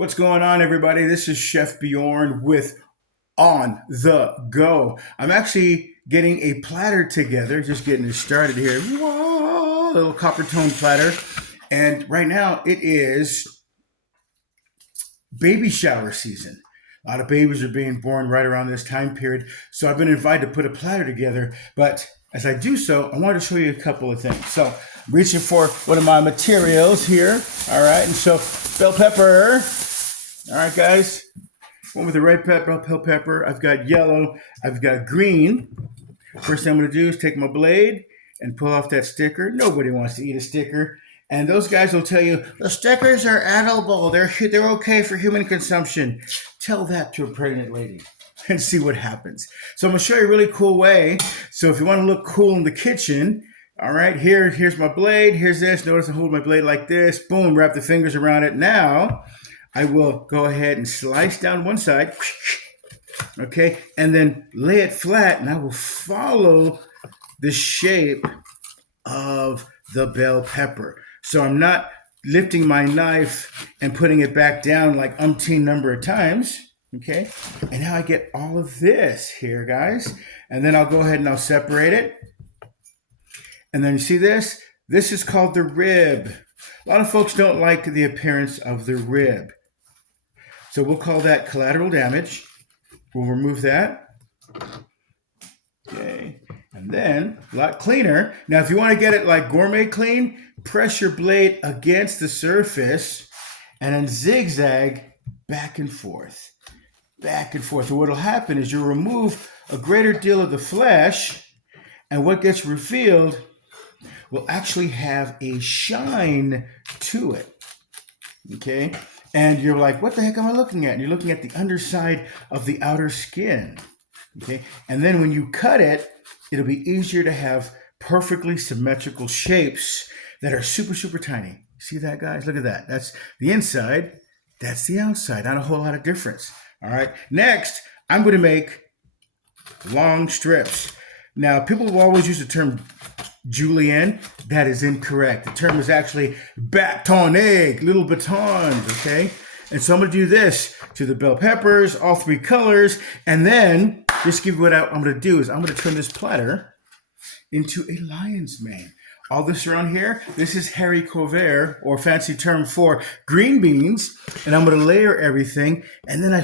What's going on, everybody? This is Chef Beorn with On the Go. I'm actually getting a platter together, just getting it started here. Whoa, little copper tone platter. And right now it is baby shower season. A lot of babies are being born right around this time period. So I've been invited to put a platter together. But as I do so, I want to show you a couple of things. So I'm reaching for one of my materials here. All right. And so bell pepper. All right, guys. One with the red pepper, bell pepper. I've got yellow. I've got green. First thing I'm going to do is take my blade and pull off that sticker. Nobody wants to eat a sticker. And those guys will tell you, the stickers are edible. They're okay for human consumption. Tell that to a pregnant lady and see what happens. So I'm going to show you a really cool way. So if you want to look cool in the kitchen, all right, here's my blade. Here's this. Notice I hold my blade like this. Boom, wrap the fingers around it. Now I will go ahead and slice down one side. Okay, and then lay it flat, and I will follow the shape of the bell pepper. So I'm not lifting my knife and putting it back down like umpteen number of times. Okay, and now I get all of this here, guys. And then I'll go ahead and I'll separate it. And then you see this? This is called the rib. A lot of folks don't like the appearance of the rib. So we'll call that collateral damage. We'll remove that. Okay. And then, a lot cleaner. Now, if you want to get it like gourmet clean, press your blade against the surface and then zigzag back and forth. Back and forth. And what will happen is you'll remove a greater deal of the flesh, and what gets revealed will actually have a shine to it. Okay? And you're like, what the heck am I looking at? And you're looking at the underside of the outer skin. Okay. And then when you cut it, it'll be easier to have perfectly symmetrical shapes that are super, super tiny. See that, guys? Look at that. That's the inside. That's the outside. Not a whole lot of difference. All right. Next, I'm going to make long strips. Now, people will always use the term julienne. That is incorrect. The term is actually bâtonnets, little batons, okay? And so I'm going to do this to the bell peppers, all three colors, and then just give you what I'm going to do is I'm going to turn this platter into a lion's mane. All this around here, this is haricot vert, or fancy term for green beans, and I'm going to layer everything, and then I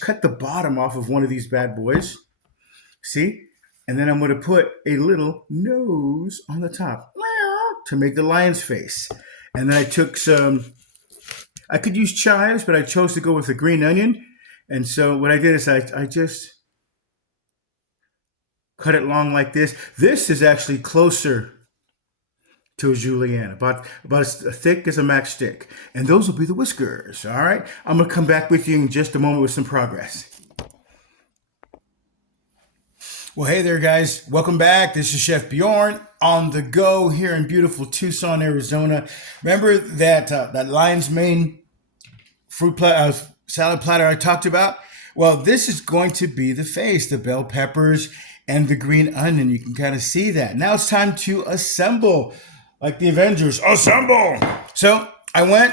cut the bottom off of one of these bad boys. See? And then I'm going to put a little nose on the top to make the lion's face. And then I took I could use chives, but I chose to go with the green onion. And so what I did is I just cut it long like this. This is actually closer to a julienne, about as thick as a matchstick. And those will be the whiskers, all right? I'm going to come back with you in just a moment with some progress. Well, hey there, guys. Welcome back. This is Chef Beorn on the go here in beautiful Tucson, Arizona. Remember that lion's mane salad platter I talked about? Well, this is going to be the face, the bell peppers and the green onion. You can kind of see that. Now it's time to assemble, like the Avengers. Assemble! So I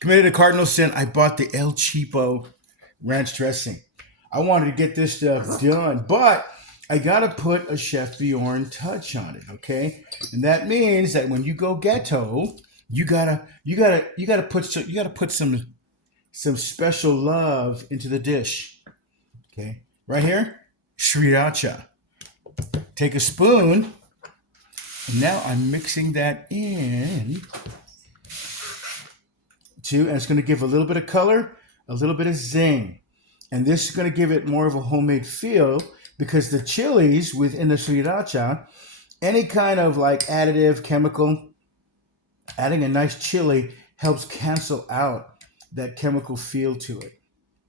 committed a cardinal sin. I bought the El Cheapo ranch dressing. I wanted to get this stuff done, but I gotta put a Chef Beorn touch on it, okay? And that means that when you go ghetto, you gotta put some special love into the dish, okay? Right here, sriracha. Take a spoon, and now I'm mixing that in and it's gonna give a little bit of color, a little bit of zing, and this is gonna give it more of a homemade feel. Because the chilies within the sriracha, any kind of like additive chemical, adding a nice chili helps cancel out that chemical feel to it.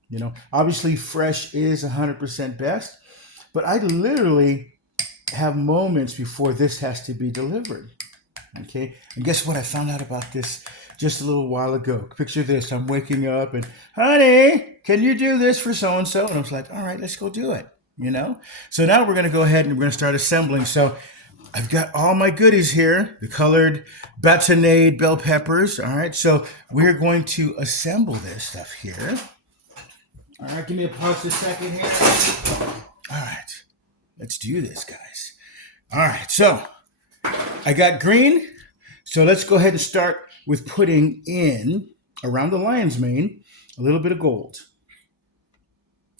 You know, obviously fresh is 100% best, but I literally have moments before this has to be delivered. Okay, and guess what? I found out about this just a little while ago. Picture this: I'm waking up and, honey, can you do this for so and so? And I was like, all right, let's go do it. You know, so now we're going to go ahead and we're going to start assembling. So I've got all my goodies here, the colored batonade bell peppers. All right, so we're going to assemble this stuff here. All right, give me a pause a second here. All right, let's do this, guys. All right, so I got green. So let's go ahead and start with putting in, around the lion's mane, a little bit of gold.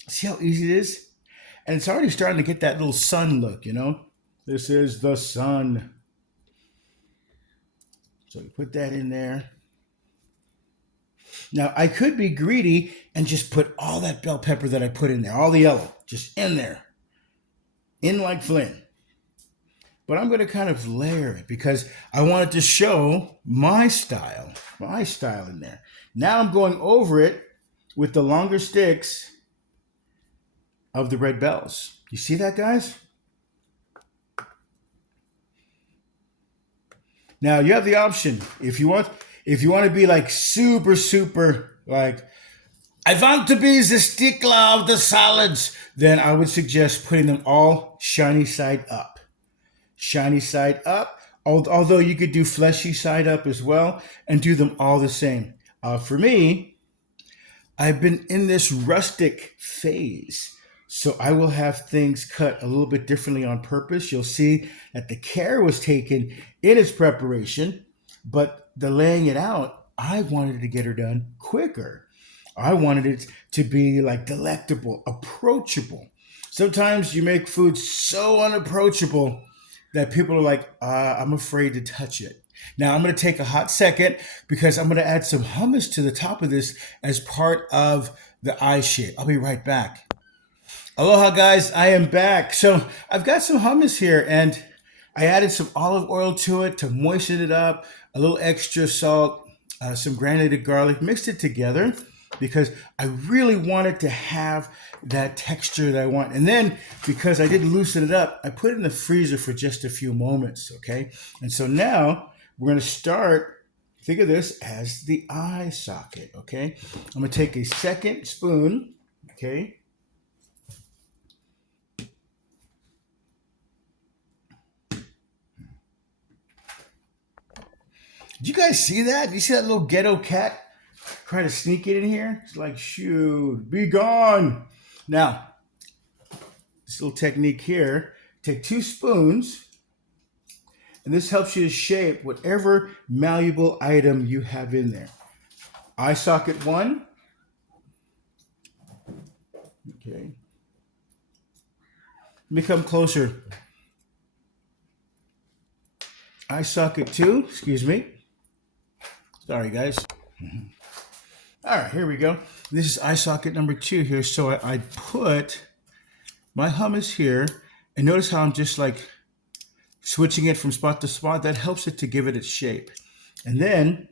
See how easy it is? And it's already starting to get that little sun look, you know? This is the sun. So you put that in there. Now, I could be greedy and just put all that bell pepper that I put in there, all the yellow, just in there. In like Flynn. But I'm going to kind of layer it because I wanted to show my style in there. Now I'm going over it with the longer sticks of the red bells. You see that, guys? Now you have the option if you want to be like super like I want to be the stickler of the salads, then I would suggest putting them all shiny side up. Shiny side up, although you could do fleshy side up as well and do them all the same. For me, I've been in this rustic phase, so I will have things cut a little bit differently on purpose. You'll see that the care was taken in its preparation, but the laying it out, I wanted to get her done quicker. I wanted it to be like delectable, approachable. Sometimes you make food so unapproachable that people are like, I'm afraid to touch it. Now I'm going to take a hot second because I'm going to add some hummus to the top of this as part of the eye shape. I'll be right back. Aloha, guys. I am back. So I've got some hummus here and I added some olive oil to it to moisten it up, a little extra salt, some granulated garlic, mixed it together because I really wanted to have that texture that I want. And then because I did loosen it up, I put it in the freezer for just a few moments, okay? And so now we're going to start, think of this as the eye socket, okay? I'm going to take a second spoon, okay? Did you guys see that? Did you see that little ghetto cat trying to sneak it in here? It's like, shoot, be gone. Now, this little technique here, take 2 spoons, and this helps you to shape whatever malleable item you have in there. Eye socket 1. Okay. Let me come closer. Eye socket 2, excuse me. Sorry, guys. All right, here we go. This is eye socket number 2 here. So I put my hummus here, and notice how I'm just like switching it from spot to spot. That helps it to give it its shape. And then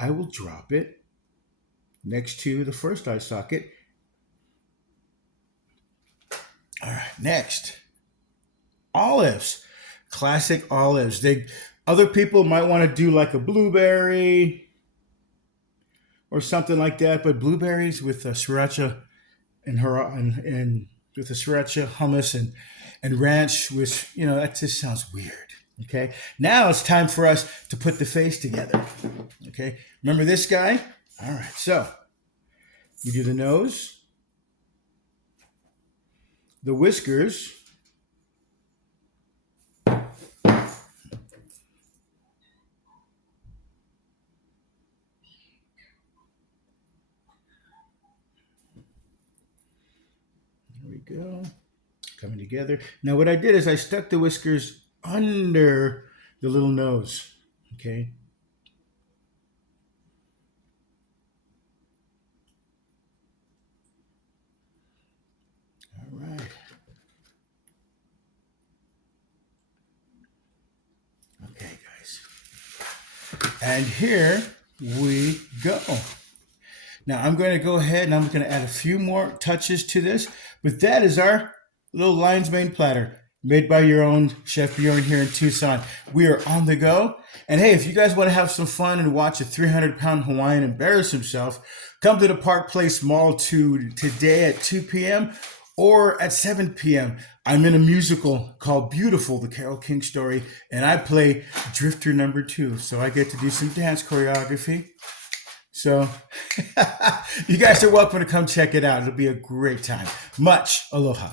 I will drop it next to the first eye socket. All right, next, olives, classic olives. Other people might want to do like a blueberry or something like that, but blueberries with sriracha and with the sriracha hummus and ranch, which, you know, that just sounds weird. Okay, now it's time for us to put the face together. Okay, remember this guy? All right, so you do the nose, the whiskers, go, coming together. Now what I did is I stuck the whiskers under the little nose, okay? All right. Okay, guys. And here we go. Now I'm going to go ahead and I'm going to add a few more touches to this, but that is our little lion's mane platter made by your own Chef Beorn here in Tucson. We are on the go. And hey, if you guys want to have some fun and watch a 300-pound Hawaiian embarrass himself, come to the Park Place Mall today at 2 p.m. Or at 7 p.m., I'm in a musical called Beautiful, the Carole King story, and I play Drifter number 2. So I get to do some dance choreography. So you guys are welcome to come check it out. It'll be a great time. Much aloha.